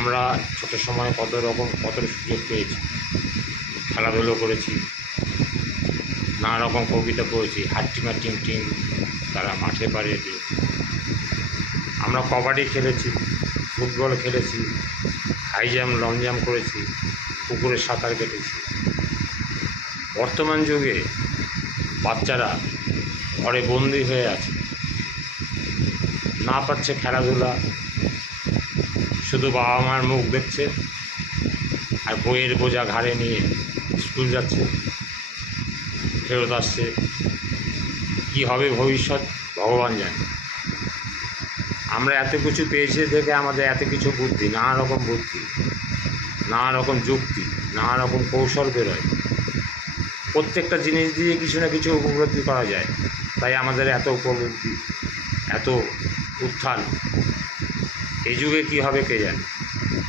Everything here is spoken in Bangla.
আমরা ছোটো সময় কত সুযোগ পেয়েছি, খেলাধুলো করেছি, নানা রকম কবিতা পড়েছি, হাট্টিমা টিম টিম তারা মাঠে পাড়িয়ে দিয়ে। আমরা কবাডি খেলেছি, ফুটবল খেলেছি, হাই জাম্প লং জাম্প করেছি, পুকুরে সাঁতার কেটেছি। বর্তমান যুগে বাচ্চারা ঘরে বন্দি হয়ে আছে, না পাচ্ছে খেলাধুলা, শুধু বাবা মার মুখ দেখছে আর বইয়ের বোঝা ঘাড়ে নিয়ে স্কুল যাচ্ছে, ফেরত আসছে। কী হবে ভবিষ্যৎ ভগবান জানে। আমরা এত কিছু পেয়েছি থেকে আমাদের এত কিছু বুদ্ধি, নানা রকম বুদ্ধি, নানা রকম যুক্তি, নানা রকম কৌশল বেরোয়। প্রত্যেকটা জিনিস দিয়ে কিছু না কিছু উপলব্ধি করা যায়। তাই আমাদের এত উপলব্ধি, এত উত্থান। এই যুগে কী হবে কে জানে।